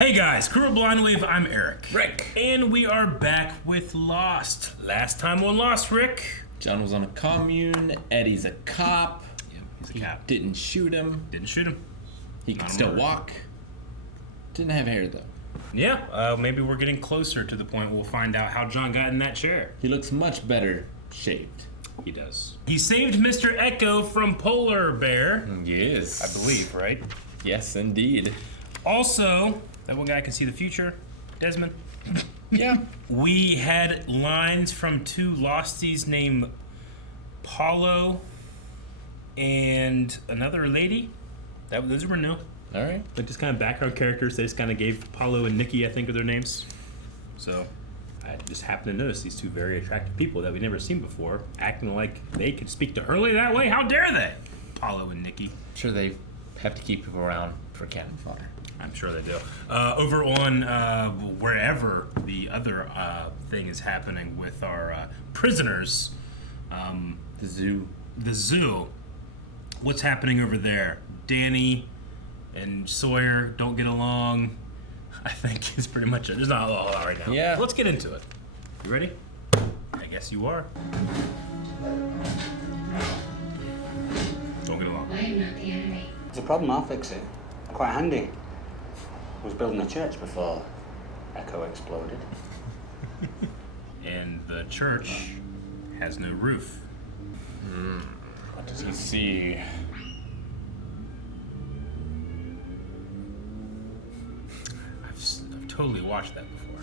Hey guys, Crew of Blind Wave, I'm Eric. Rick. And we are back with Lost. Last time on Lost, Rick. John was on a commune, Eddie's a cop. Yep, he's a cop. Didn't shoot him. Didn't shoot him. He could still walk. Didn't have hair though. Yeah, maybe we're getting closer to the point we'll find out how John got in that chair. He looks much better shaped. He does. He saved Mr. Echo from Polar Bear. Yes. I believe, right? Yes, indeed. Also, that one guy can see the future. Desmond. Yeah. We had lines from two Losties named Paulo and another lady. Those were new. All right. Like just kind of background characters. They just kind of gave Paulo and Nikki, I think, are their names. So I just happened to notice these two very attractive people that we've never seen before acting like they could speak to Hurley that way. How dare they? Paulo and Nikki. Sure, they have to keep people around for cannon fodder. I'm sure they do. Over on wherever the other thing is happening with our prisoners, The zoo. the zoo. What's happening over there? Danny and Sawyer don't get along. I think it's pretty much it. There's not a lot right now. Yeah. Let's get into it. You ready? I guess you are. Don't get along. I am not the enemy. It's a problem, I'll fix it. Quite handy. I was building a church before Echo exploded. And the church has no roof. What does he see? I've totally watched that before.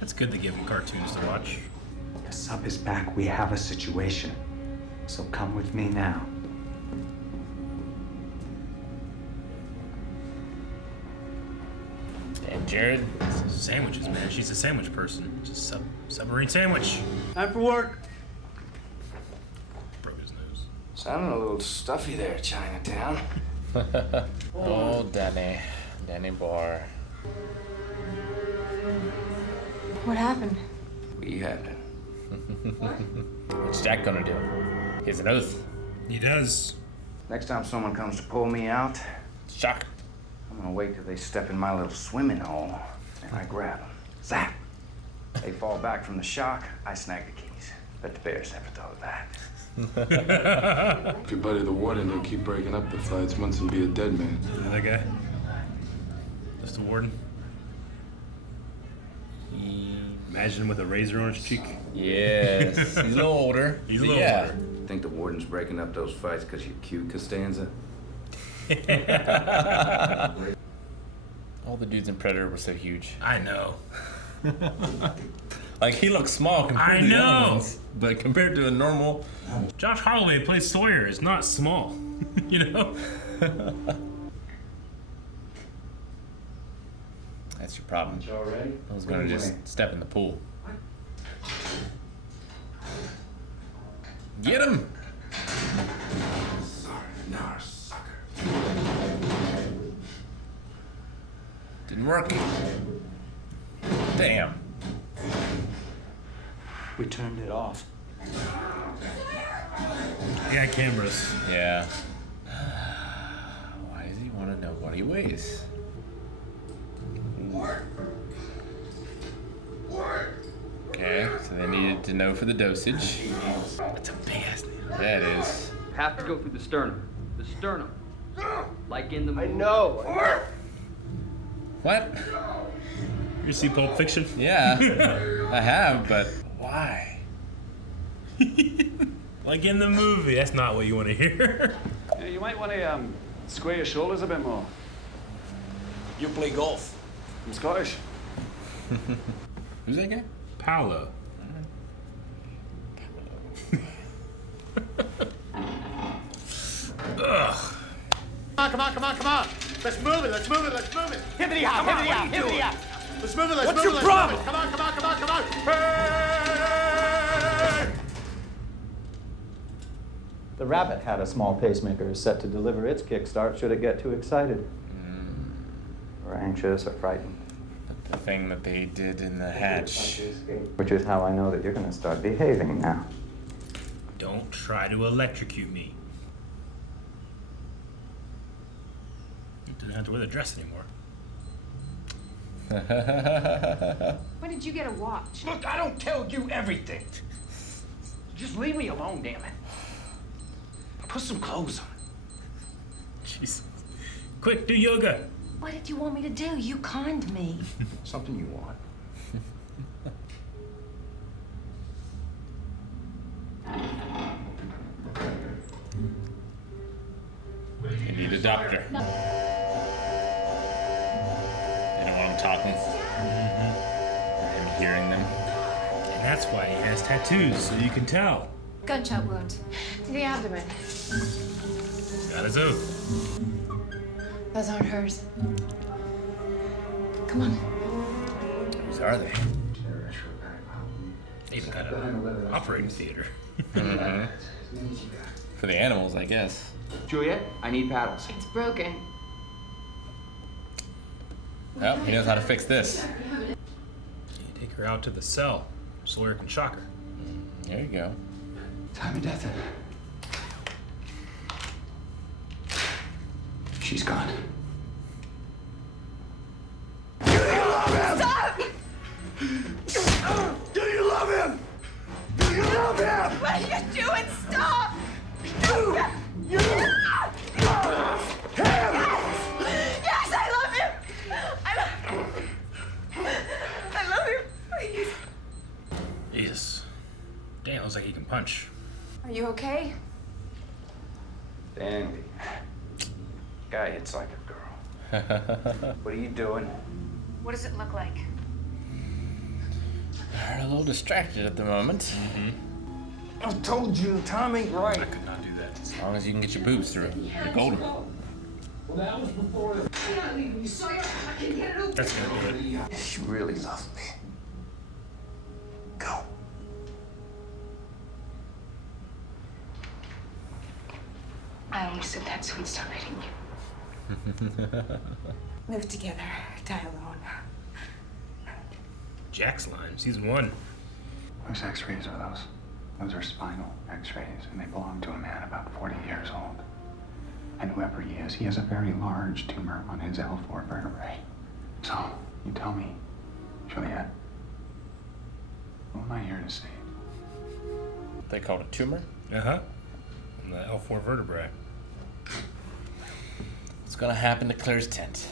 That's good to give him cartoons to watch. The sub is back. We have a situation. So come with me now. And Jared. Sandwiches, man. She's a sandwich person. Just submarine sandwich. Time for work. Broke his nose. Sounding a little stuffy there, Chinatown. Oh, Danny Barr. What happened? We happened. What's Jack gonna do? He has an oath. He does. Next time someone comes to pull me out, Shock. I'm gonna wait till they step in my little swimming hole, and I grab them. Zap! They fall back from the shock, I snag the keys. Bet the Bears never thought of that. If your buddy the warden don't keep breaking up the fights, Munson be a dead man. That guy. Just the warden. Imagine with a razor on his cheek. Yes. He's a little older. He's a but little yeah. older. Think the warden's breaking up those fights because you're cute, Costanza? All the dudes in Predator were so huge. I know. Like, he looks small compared I to the know. other ones. But compared to a normal... Josh Holloway plays Sawyer. Is not small. You know? That's your problem. All right. I was gonna just step in the pool. Get him! Didn't work. Damn. We turned it off. They got cameras. Yeah. Why does he want to know what he weighs? Okay, so they needed to know for the dosage. That's a big ass name. That is. Have to go through the sternum. The sternum. Like in the movie. What? You see Pulp Fiction? Yeah, I have, but why? Like in the movie. That's not what you want to hear. Yeah, you might want to square your shoulders a bit more. You play golf. I'm Scottish. Who's that guy? Paolo. Ugh. Come on. Let's move it. Hippity hop. Let's move it. What's your problem? Come on. Hey! The Rabbit had a small pacemaker set to deliver its kickstart should it get too excited. Or anxious or frightened. The thing that they did in the hatch. Which is how I know that you're going to start behaving now. Don't try to electrocute me. You didn't have to wear the dress anymore. When did you get a watch? Look, I don't tell you everything. Just leave me alone, damn it. Put some clothes on. Jesus. Quick, do yoga. What did you want me to do? You conned me. Something you want. You need a doctor. They don't want him talking. Him hearing them. And that's why he has tattoos, so you can tell. Gunshot wound to the abdomen. Got his oath. Those aren't hers. Come on. Whose are they? They even got an operating theater. For the animals, I guess. Juliet, I need paddles. It's broken. Well, he knows how to fix this. You take her out to the cell. Sawyer can shock her. There you go. Time of death. She's gone. Stop! Do you love him? Do you love him? What are you doing? Stop! You love him? Yes, I love him! I love him. Please. Jesus. Damn, looks like he can punch. Are you okay? Dandy. Guy hits like a girl. What are you doing? What does it look like? They're a little distracted at the moment. I told you, Tommy. Right. I could not do that. As long as you can get your boobs through. You're golden. That's gonna do it. She really loves me. Go. I always said that, so we'd stop hitting you. Live together, die alone. Jack's line, season 1. Whose x-rays are those? Those are spinal x-rays, and they belong to a man about 40 years old. And whoever he is, he has a very large tumor on his L4 vertebrae. So, you tell me, Juliet, who am I here to save? They call it a tumor? Uh-huh. On the L4 vertebrae. What's gonna happen to Claire's tent?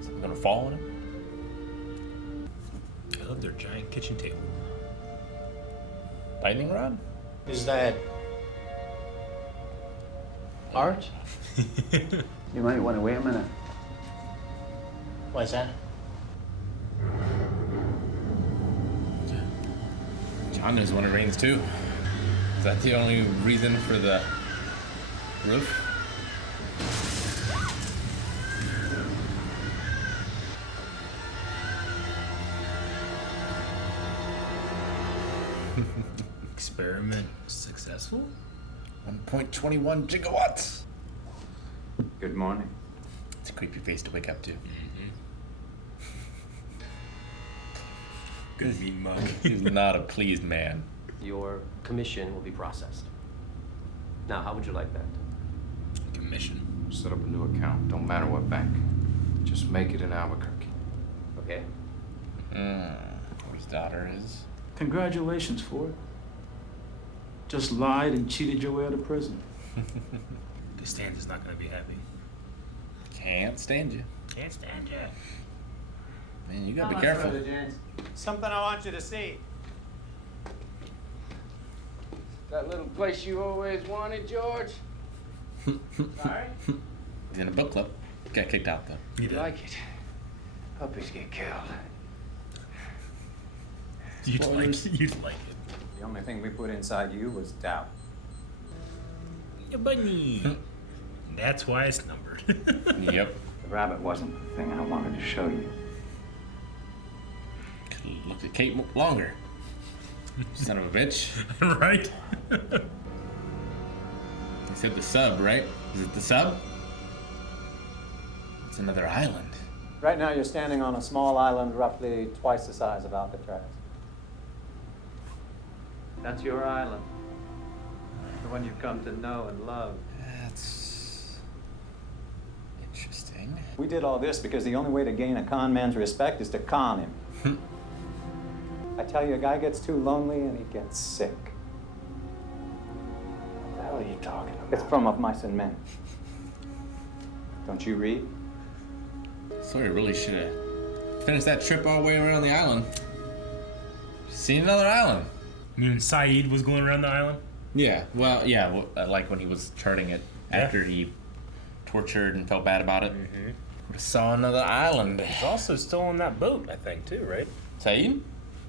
Something gonna fall on him? I love their giant kitchen table. Lightning rod? Is that art? You might want to wait a minute. Why's that? John knows when it rains too. Is that the only reason for the roof? Experiment successful? 1.21 gigawatts. Good morning. It's a creepy face to wake up to. Good mean mug. He's not a pleased man. Your commission will be processed. Now, how would you like that? Commission. Set up a new account. Don't matter what bank. Just make it in Albuquerque. Okay? Where his daughter is. Congratulations for it. Just lied and cheated your way out of prison. Costanza's not gonna be happy. Can't stand you. Can't stand you. Man, you gotta be careful. Something I want you to see. That little place you always wanted, George? Sorry? He's in a book club. Got kicked out though. You did. Like it. Puppies get killed. You'd like it. The only thing we put inside you was doubt. Your bunny. That's why it's numbered. Yep. The rabbit wasn't the thing I wanted to show you. Could've looked at Kate longer. Son of a bitch. Right? He said the sub, right? Is it the sub? It's another island. Right now, you're standing on a small island roughly twice the size of Alcatraz. That's your island. The one you've come to know and love. That's Interesting. We did all this because the only way to gain a con man's respect is to con him. I tell you, a guy gets too lonely and he gets sick. What the hell are you talking about? It's from Of Mice and Men. Don't you read? Sawyer really should have finished that trip all the way around the island. Seen another island. You mean Saeed was going around the island? Yeah, well, yeah, like when he was charting it after he tortured and felt bad about it. Mm-hmm. Would have saw another island. He's also still on that boat, I think, too, right? Saeed?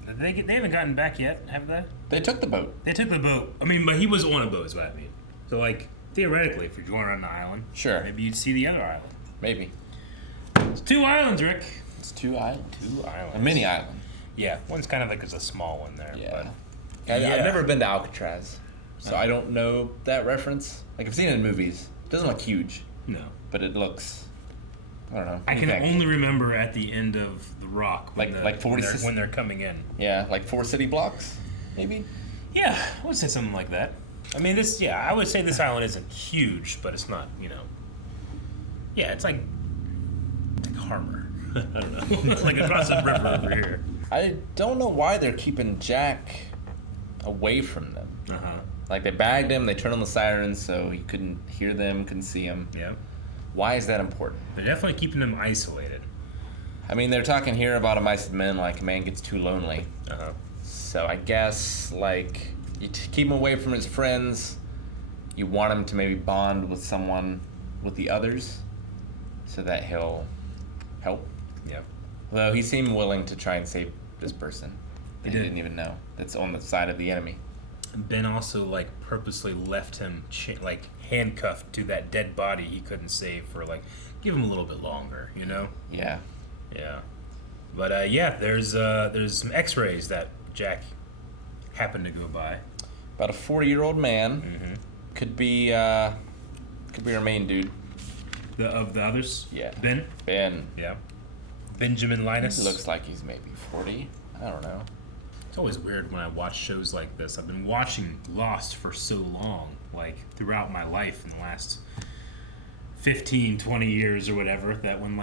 They haven't gotten back yet, have they? They took the boat. They took the boat. I mean, but he was on a boat, is what I mean. So, like, theoretically, if you're going around the island, sure, maybe you'd see the other island. Maybe. It's 2 islands, Rick. It's 2 islands. 2 islands. A mini island. Yeah, one's kind of like a small one there. Yeah. But I've never been to Alcatraz, so I don't know that reference. Like, I've seen it in movies. It doesn't look huge. No. But it looks, I don't know. I can only remember at the end of The Rock. When when they're coming in. Yeah, like 4 city blocks, maybe? Yeah, I would say something like that. I mean, I would say this island isn't huge, but it's not, Yeah, it's like Harmer. I don't know. It's like across the river over here. I don't know why they're keeping Jack away from them. Uh-huh. Like, they bagged him, they turned on the sirens so he couldn't hear them, couldn't see him. Yeah. Why is that important? They're definitely keeping him isolated. I mean, they're talking here about a mice and men, like a man gets too lonely. Uh-huh. So I guess, like, you keep him away from his friends, you want him to maybe bond with someone, with the others, so that he'll help. Yeah. Though he seemed willing to try and save this person. He did. didn't even know. That's on the side of the enemy. Ben also, like, purposely left him, handcuffed to that dead body he couldn't save for, give him a little bit longer, Yeah. Yeah. But, there's some x-rays that Jack happened to go by. About a 40-year-old man. Mm-hmm. Could be our main dude. Of the others? Yeah. Ben? Ben. Yeah. Benjamin Linus? He looks like he's maybe 40. I don't know. It's always weird when I watch shows like this. I've been watching Lost for so long, throughout my life in the last 15, 20 years or whatever, that when,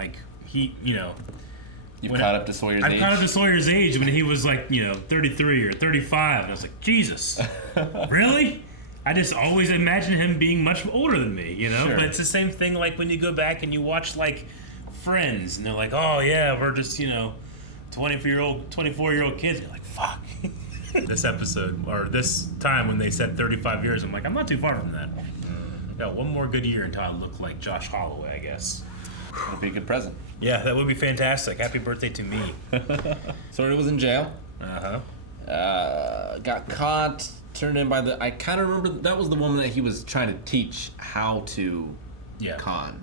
You've caught up to Sawyer's age? I've caught up to Sawyer's age when he was, 33 or 35, and I was like, Jesus, really? I just always imagine him being much older than me, Sure. But it's the same thing, when you go back and you watch, Friends, and they're like, oh, yeah, we're just, 24-year-old kids. And you're like, fuck. This episode, or this time when they said 35 years, I'm like, I'm not too far from that. Yeah, one more good year until I look like Josh Holloway, I guess. That'd be a good present. Yeah, that would be fantastic. Happy birthday to me. Sawyer was in jail. Uh-huh. Got caught, turned in by I kind of remember that was the woman that he was trying to teach how to con.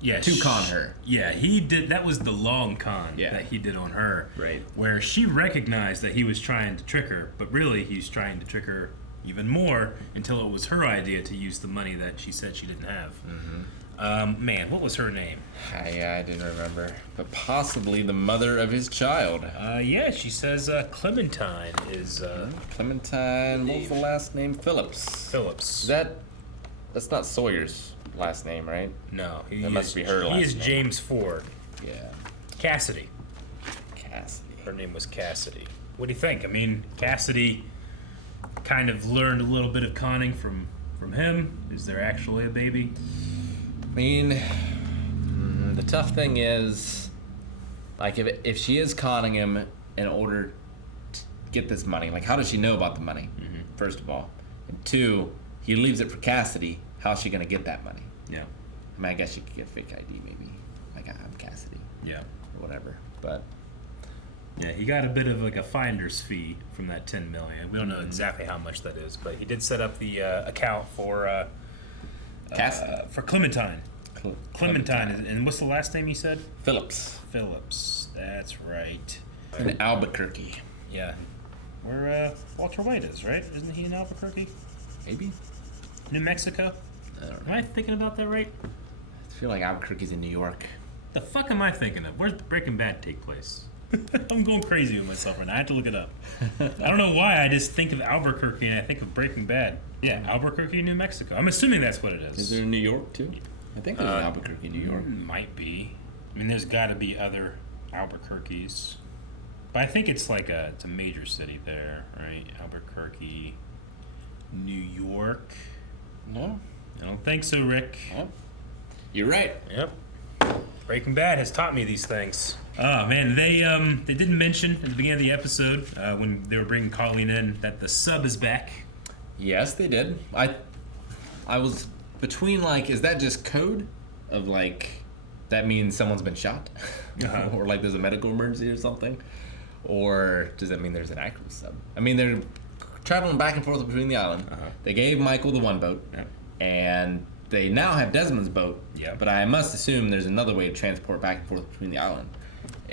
Yeah, to con her. Yeah, he did. That was the long con that he did on her. Right. Where she recognized that he was trying to trick her, but really he's trying to trick her even more until it was her idea to use the money that she said she didn't have. Mm-hmm. Man, what was her name? I didn't remember. But possibly the mother of his child. Yeah, she says Clementine is... Clementine, what was the last name? Phillips. That's not Sawyer's last name, right? No. That must be her last name. He is James Ford. Yeah. Cassidy. Cassidy. Her name was Cassidy. What do you think? I mean, Cassidy kind of learned a little bit of conning from him. Is there actually a baby? I mean, the tough thing is, if she is conning him in order to get this money, how does she know about the money, first of all? And 2, he leaves it for Cassidy. How's she going to get that money? Yeah. I mean, I guess she could get fake ID, maybe. I'm Cassidy. Yeah. Or whatever. But... yeah, he got a bit of a finder's fee from that $10 million. We don't know exactly how much that is, but he did set up the account for Clementine. Clementine. And what's the last name you said? Phillips. That's right. In Albuquerque. Yeah. Where Walter White is, right? Isn't he in Albuquerque? Maybe. New Mexico? I don't Am know. I thinking about that right? I feel like Albuquerque's in New York. The fuck am I thinking of? Where's Breaking Bad take place? I'm going crazy with myself right now. I have to look it up. I don't know why. I just think of Albuquerque and I think of Breaking Bad. Yeah, Albuquerque, New Mexico. I'm assuming that's what it is. Is there in New York too? I think there's an Albuquerque, New York. Might be. I mean, there's got to be other Albuquerques. But I think it's like it's a major city there, right? Albuquerque, New York. No. I don't think so, Rick. Yep. You're right. Yep. Breaking Bad has taught me these things. Oh man, they didn't mention at the beginning of the episode when they were bringing Colleen in that the sub is back. Yes, they did. I was between like, is that just code of like that means someone's been shot, or like there's a medical emergency or something, or does that mean there's an actual sub? I mean, they're traveling back and forth between the island. They gave Michael the one boat, and they now have Desmond's boat. Yeah. But I must assume there's another way to transport back and forth between the island.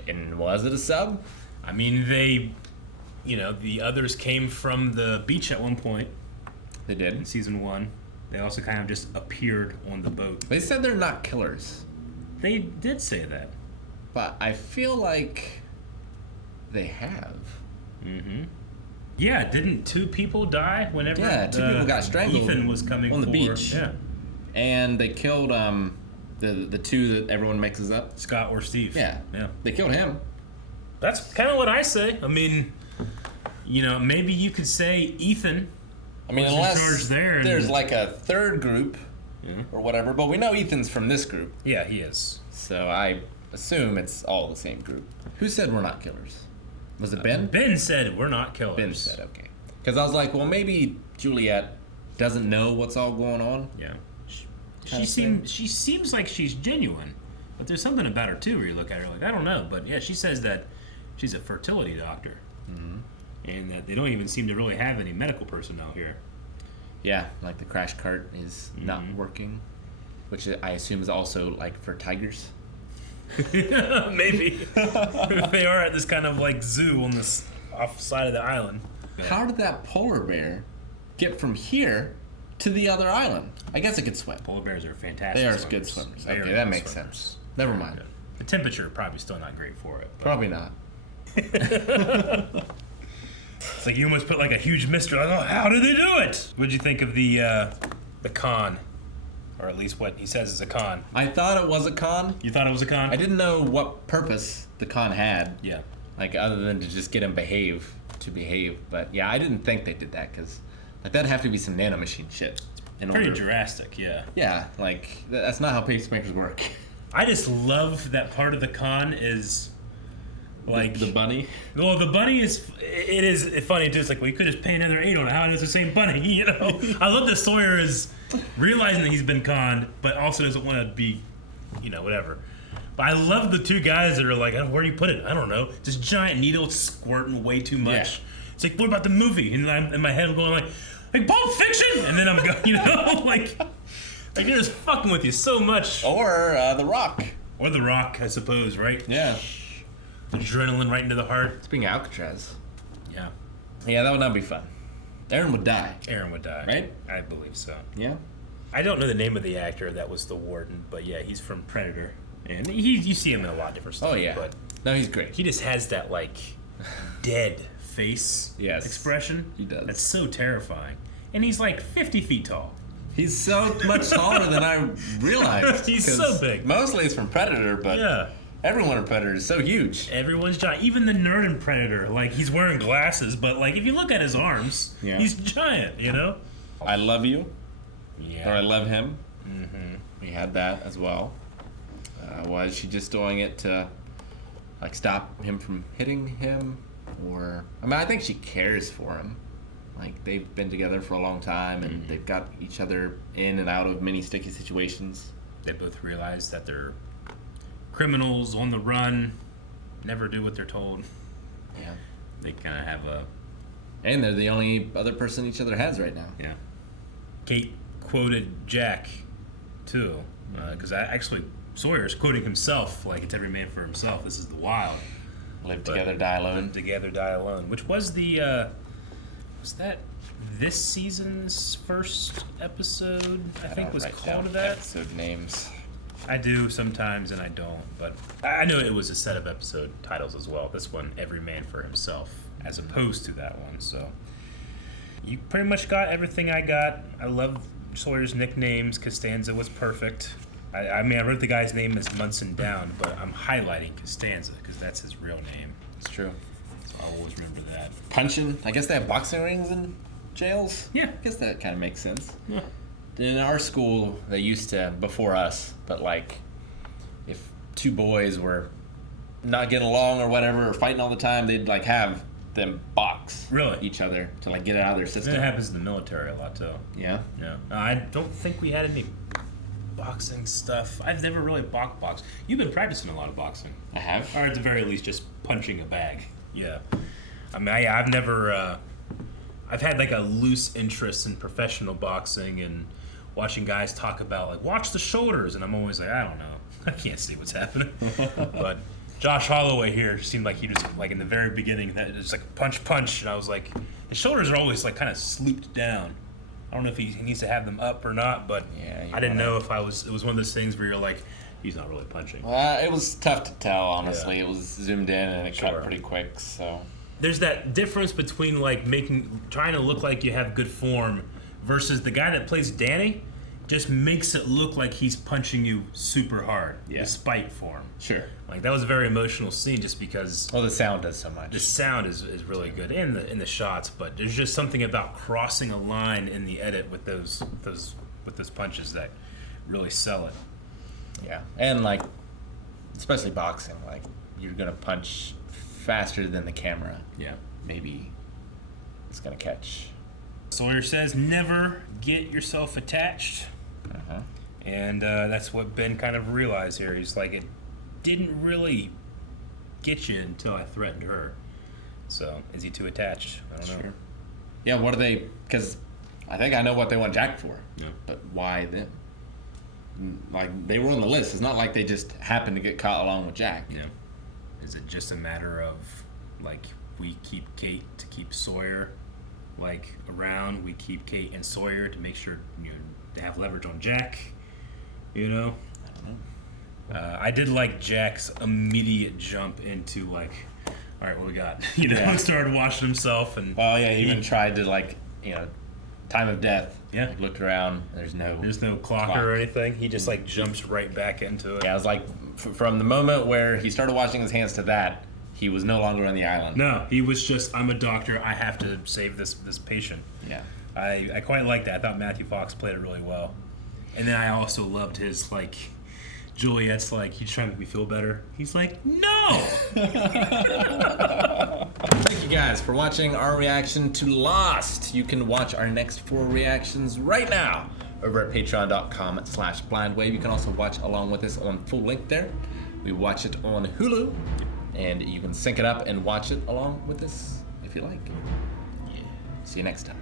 And was it a sub? I mean, the others came from the beach at one point. They did. In season 1. They also kind of just appeared on the boat. They said they're not killers. They did say that. But I feel like they have. Mm-hmm. Yeah, didn't 2 people die whenever? Yeah, 2 people got strangled. Ethan was coming on the beach. Yeah. And they killed the 2 that everyone mixes up. Scott or Steve. Yeah. They killed him. That's kind of what I say. I mean, maybe you could say Ethan. I mean, was unless in charge there there's like a third group or whatever, but we know Ethan's from this group. Yeah, he is. So I assume it's all the same group. Who said we're not killers? Was it Ben? Ben said we're not killers. Ben said, okay. Because I was like, well, maybe Juliet doesn't know what's all going on. Yeah. She seems like she's genuine, but there's something about her too where you look at her like, I don't know, but yeah, she says that she's a fertility doctor, and that they don't even seem to really have any medical personnel here. Yeah, like the crash cart is not working, which I assume is also like for tigers. Maybe. They are at this kind of like zoo on this off side of the island. How did that polar bear get from here to the other island? I guess it could swim. Polar bears are fantastic. They are swimmers. good swimmers. They Okay, are that good makes swimmers. sense. Never mind. The temperature probably still not great for it. Probably not. It's like you almost put like a huge mystery. Like, oh, how did they do it? What'd you think of the con, or at least what he says is a con? I thought it was a con. You thought it was a con? I didn't know what purpose the con had. Yeah. Like other than to just get him to behave. But yeah, I didn't think they did that because like that'd have to be some nanomachine shit. Pretty drastic, yeah. Yeah, like that's not how pacemakers work. I just love that part of the con is like the bunny. Well, the bunny is funny too. It's like, well, you could just pay another 8 on it. How it is the same bunny, I love that Sawyer is realizing that he's been conned, but also doesn't want to be, whatever. But I love the 2 guys that are like, where do you put it? I don't know. This giant needle squirting way too much. Yeah. It's like, what about the movie? And I'm in my head, I'm going like Pulp Fiction, and then I'm going, like they're just fucking with you so much. Or The Rock. Or The Rock, I suppose, right? Yeah. Adrenaline right into the heart. Speaking of Alcatraz. Yeah. Yeah, that would not be fun. Aaron would die. Aaron would die. Right? I believe so. Yeah. I don't know the name of the actor that was the warden, but yeah, he's from Predator. And you see him in a lot of different stuff. Oh, yeah. But no, he's great. He just has that, like, dead face expression. He does. That's so terrifying. And he's like 50 feet tall. He's so much taller than I realized. He's so big. Mostly it's from Predator, but yeah. Everyone in Predator is so huge. Everyone's giant. Even the nerd in Predator, like, he's wearing glasses, but, like, if you look at his arms, he's giant, I love you. Yeah. Or I love him. Mm-hmm. We had that as well. Was she just doing it to, like, stop him from hitting him? Or, I mean, I think she cares for him. Like, they've been together for a long time, and they've got each other in and out of many sticky situations. They both realize that they're criminals on the run, never do what they're told. Yeah. They kind of have a... And they're the only other person each other has right now. Yeah. Kate quoted Jack, too, because Sawyer's quoting himself, like, it's every man for himself. This is the wild. Live together, die alone. Live together, die alone. Which was the... was that this season's first episode? I think was called that. Episode names. I do sometimes and I don't, but I know it was a set of episode titles as well. This one, Every Man for Himself, as opposed to that one. So you pretty much got everything I got. I love Sawyer's nicknames. Costanza was perfect. I mean, I wrote the guy's name as Munson down, but I'm highlighting Costanza because that's his real name. It's true. So I'll always remember that. Punching. I guess they have boxing rings in jails. Yeah. I guess that kind of makes sense. Yeah. In our school, they used to, before us, but like, if two boys were not getting along or whatever, or fighting all the time, they'd like have them box each other to like get it out of their system. That happens in the military a lot too. Yeah. Yeah. I don't think we had any boxing stuff. I've never really boxed. You've been practicing a lot of boxing. I have. Or at the very least, just punching a bag. Yeah. I mean, I've never. I've had like a loose interest in professional boxing and watching guys talk about like watch the shoulders, and I'm always like, I don't know. I can't see what's happening. But Josh Holloway here seemed like he just like in the very beginning that it's like punch, and I was like, his shoulders are always like kind of slooped down. I don't know if he needs to have them up or not, but yeah, I didn't know if it was one of those things where you're like, he's not really punching. Well, it was tough to tell, honestly. Yeah. It was zoomed in and it cut pretty quick, so. There's that difference between like trying to look like you have good form versus the guy that plays Danny just makes it look like he's punching you super hard, despite form. Sure. Like that was a very emotional scene just because. Well, the sound does so much. The sound is really good in the shots, but there's just something about crossing a line in the edit with those punches that really sell it. Yeah, and like, especially boxing, like you're gonna punch faster than the camera. Yeah. Maybe it's gonna catch. Sawyer says never get yourself attached. Uh-huh. And that's what Ben kind of realized here. He's like, it didn't really get you until I threatened her. So, is he too attached? I don't know. Yeah, what are they... Because I think I know what they want Jack for. Yeah. But why then? Like, they were on the list. It's not like they just happened to get caught along with Jack. Yeah. Is it just a matter of, like, we keep Kate to keep Sawyer, like, around? We keep Kate and Sawyer to make sure, they have leverage on Jack, I don't know. I did like Jack's immediate jump into like, all right, what we got? Started washing himself and. Well, yeah, he even tried to like, time of death. Yeah. He looked around. There's no clock or anything. He just like jumps right back into it. Yeah, it was like from the moment where he started washing his hands to that, he was no longer on the island. No, he was just, I'm a doctor. I have to save this patient. Yeah. I quite liked that. I thought Matthew Fox played it really well. And then I also loved his like. Juliet's like, he's trying to make me feel better. He's like, no! Thank you guys for watching our reaction to Lost. You can watch our next 4 reactions right now over at patreon.com/blindwave. You can also watch along with us on full length there. We watch it on Hulu, and you can sync it up and watch it along with us if you like. Yeah. See you next time.